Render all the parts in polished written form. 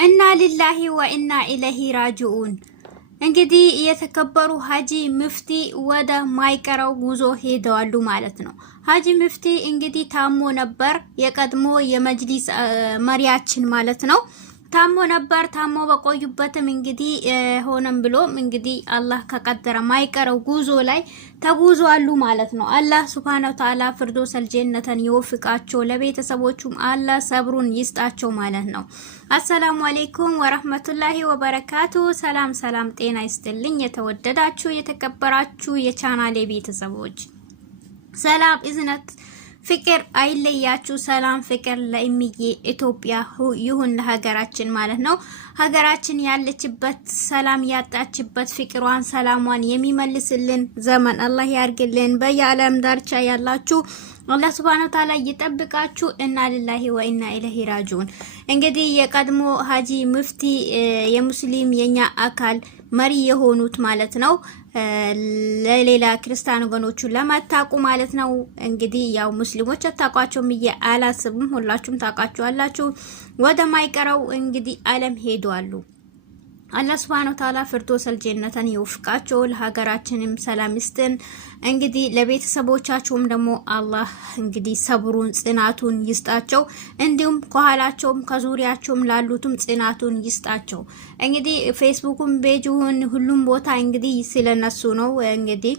እና ሊላሂ ወኢና ኢለይሂ ራጂኡን። እንግዲህ የተከበሩ ሀጂ ሙፍቲ ወደ ማይቀረው ጉዞ ሄደዋሉ ማለት ነው። ሀጂ ሙፍቲ እንግዲህ ታሞ ነበር። የቀድሞ የመጅሊስ መሪያችን ማለት ነው። ታሞ ነበር። ታሞ በቆዩበትም እንግዲህ ሆነም ብሎም እንግዲህ አላህ ከቀደረ ማይቀረው ጉዞ ላይ ተጉዟሉ ማለት ነው። አላህ ሱብሃነሁ ወተዓላ ፍርዶሰል ጀነተን ይወፍቃቸው፣ ለቤተሰቦቹም አላህ ሰብሩን ይስጣቸው ማለት ነው። አሰላሙ አለይኩም ወራህመቱላሂ ወበረካቱ። ሰላም ሰላም፣ ጤና ይስጥልኝ የተወደዳችሁ የተከበራችሁ የቻናሌ ቤተሰቦች፣ ሰላም እዝነት ፍቅር አይለያችሁ። ሰላም ፍቅር ለእምዬ ኢትዮጵያ ይሁን ለሀገራችን ማለት ነው። ሀገራችን ያለችበት ሰላም ያጣችበት ፍቅሯን ሰላሟን የሚመልስልን ዘመን አላህ ያርግልን። በየዓለም ዳርቻ ያላችሁ አላህ ሱብሃነሁ ወተዓላ ይጠብቃችሁ። እና ሊላሂ ወኢና ኢለይሂ ራጂኡን። እንግዲህ የቀድሞ ሀጂ ሙፍቲ የሙስሊም የኛ አካል መሪ የሆኑት ማለት ነው። ለሌላ ክርስቲያን ወገኖቹ ለማታቁ ማለት ነው። እንግዲህ ያው ሙስሊሞች አታቋቸውም ብዬ አላስብም፣ ሁላችሁም ታውቃቸዋላችሁ። ወደ ማይቀረው እንግዲህ ዓለም ሄዷሉ። አላህ ሱብሃነሁ ወተዓላ ፍርዶሰል ጀነተን ይወፍቃቸው፣ ለሀገራችንም ሰላም ይስጥን። እንግዲህ ለቤተሰቦቻቸውም ደግሞ አላህ እንግዲህ ሰብሩን ጽናቱን ይስጣቸው። እንዲሁም ከኋላቸውም ከዙሪያቸውም ላሉትም ጽናቱን ይስጣቸው። እንግዲህ ፌስቡክም ቤጁን ሁሉም ቦታ እንግዲህ ስለነሱ ነው። እንግዲህ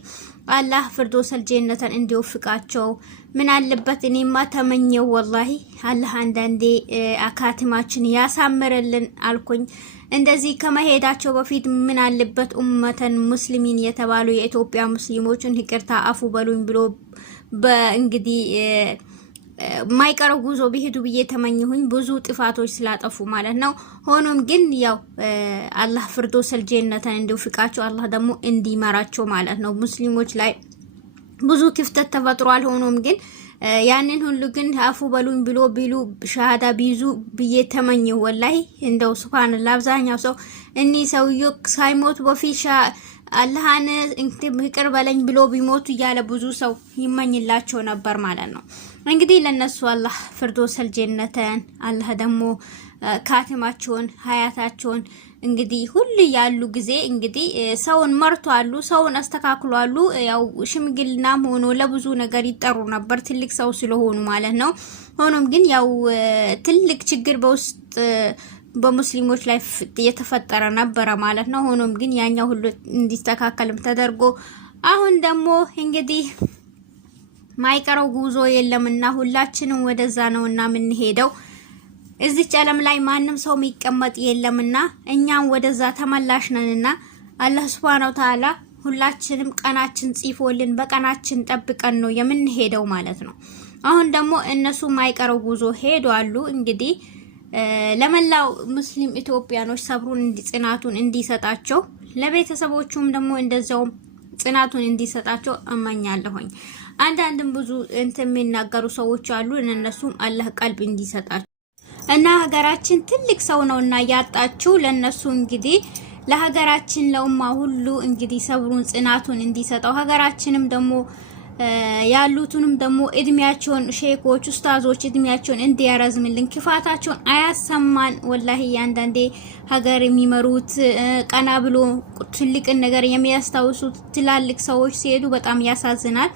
አላህ ፍርዶሰል ጀነተን እንዲወፍቃቸው። ምን አለበት እኔማ ተመኘው ወላሂ አላህ አንዳንዴ አካቲማችን ያሳምረልን አልኩኝ። እንደዚህ ከመሄዳቸው በፊት ምን አለበት ኡመተን ሙስሊሚን የተባሉ የኢትዮጵያ ሙስሊሞችን ይቅርታ አፉ በሉኝ ብሎ በእንግዲህ ማይቀረው ጉዞ ቢሄዱ ብዬ ተመኘሁኝ፣ ብዙ ጥፋቶች ስላጠፉ ማለት ነው። ሆኖም ግን ያው አላህ ፍርዶሰል ጀነተን እንዲወፍቃቸው፣ አላህ ደግሞ እንዲመራቸው ማለት ነው። ሙስሊሞች ላይ ብዙ ክፍተት ተፈጥሯል። ሆኖም ግን ያንን ሁሉ ግን አፉ በሉኝ ብሎ ቢሉ ሻሃዳ ቢይዙ ብዬ ተመኘሁ ወላሂ። እንደው ሱብሃንአላህ አብዛኛው ሰው እኒ ሰውዬው ሳይሞቱ በፊት አላህን ይቅር በለኝ ብሎ ቢሞቱ እያለ ብዙ ሰው ይመኝላቸው ነበር ማለት ነው። እንግዲህ ለነሱ አላህ ፍርዶሰል ጀነተን አላህ ደግሞ ካቲማቸውን ሀያታቸውን እንግዲህ ሁሉ ያሉ ጊዜ እንግዲህ ሰውን መርቷሉ፣ ሰውን አስተካክሏሉ። ያው ሽምግልናም ሆኖ ለብዙ ነገር ይጠሩ ነበር ትልቅ ሰው ስለሆኑ ማለት ነው። ሆኖም ግን ያው ትልቅ ችግር በውስጥ በሙስሊሞች ላይ የተፈጠረ ነበረ ማለት ነው። ሆኖም ግን ያኛው ሁሉ እንዲስተካከልም ተደርጎ አሁን ደግሞ እንግዲህ ማይቀረው ጉዞ የለምና ሁላችንም ወደዛ ነውና የምንሄደው። እዚች ዓለም ላይ ማንም ሰው የሚቀመጥ የለምና እኛም ወደዛ ተመላሽ ነንና አላህ ሱብሃነሁ ወተዓላ ሁላችንም ቀናችን ጽፎልን በቀናችን ጠብቀን ነው የምንሄደው ማለት ነው። አሁን ደግሞ እነሱ ማይቀረው ጉዞ ሄዷሉ። እንግዲህ ለመላው ሙስሊም ኢትዮጵያኖች ሰብሩን ጽናቱን እንዲሰጣቸው፣ ለቤተሰቦቹም ደግሞ እንደዛው ጽናቱን እንዲሰጣቸው እመኛለሁኝ። አንዳንድም ብዙ የሚናገሩ ሰዎች አሉ። እነሱም አላህ ቀልብ እንዲሰጣቸው እና ሀገራችን ትልቅ ሰው ነውና ያጣችው ለነሱ እንግዲህ ለሀገራችን ለኡማ ሁሉ እንግዲህ ሰብሩን ጽናቱን እንዲሰጣው፣ ሀገራችንም ደግሞ ያሉትንም ደግሞ እድሜያቸውን ሼኮች ኡስታዞች እድሜያቸውን እንዲያረዝምልን፣ ክፋታቸውን አያሰማን። ወላሂ አንዳንዴ ሀገር የሚመሩት ቀና ብሎ ትልቅን ነገር የሚያስታውሱት ትላልቅ ሰዎች ሲሄዱ በጣም ያሳዝናል።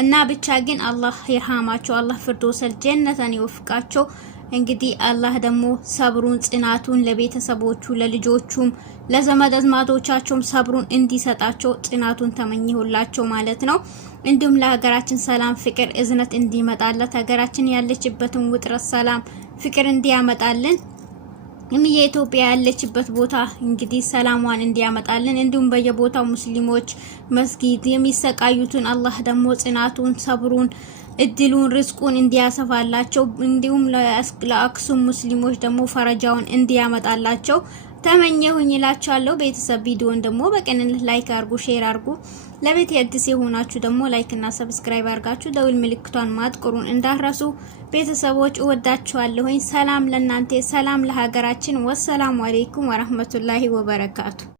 እና ብቻ ግን አላህ ይርሃማቸው፣ አላህ ፍርዶሰል ጀነተን ይወፍቃቸው። እንግዲህ አላህ ደግሞ ሰብሩን ጽናቱን ለቤተሰቦቹ ለልጆቹም ለዘመድ አዝማዶቻቸውም ሰብሩን እንዲሰጣቸው ጽናቱን ተመኝሁላቸው ማለት ነው። እንዲሁም ለሀገራችን ሰላም ፍቅር እዝነት እንዲመጣላት፣ ሀገራችን ያለችበትን ውጥረት ሰላም ፍቅር እንዲያመጣልን፣ የኢትዮጵያ ያለችበት ቦታ እንግዲህ ሰላሟን እንዲያመጣልን፣ እንዲሁም በየቦታው ሙስሊሞች መስጊድ የሚሰቃዩትን አላህ ደግሞ ጽናቱን ሰብሩን እድሉን ርዝቁን እንዲያሰፋላቸው፣ እንዲሁም ለአክሱም ሙስሊሞች ደግሞ ፈረጃውን እንዲያመጣላቸው ተመኘሁኝ እላችኋለሁ። ቤተሰብ ቪዲዮን ደግሞ በቅንነት ላይክ አርጉ፣ ሼር አርጉ። ለቤት አዲስ የሆናችሁ ደግሞ ላይክ እና ሰብስክራይብ አርጋችሁ ደውል ምልክቷን ማጥቆሩን እንዳትረሱ። ቤተሰቦች እወዳችኋለሁኝ። ሰላም ለእናንተ፣ ሰላም ለሀገራችን። ወሰላሙ አለይኩም ወራህመቱላሂ ወበረካቱ።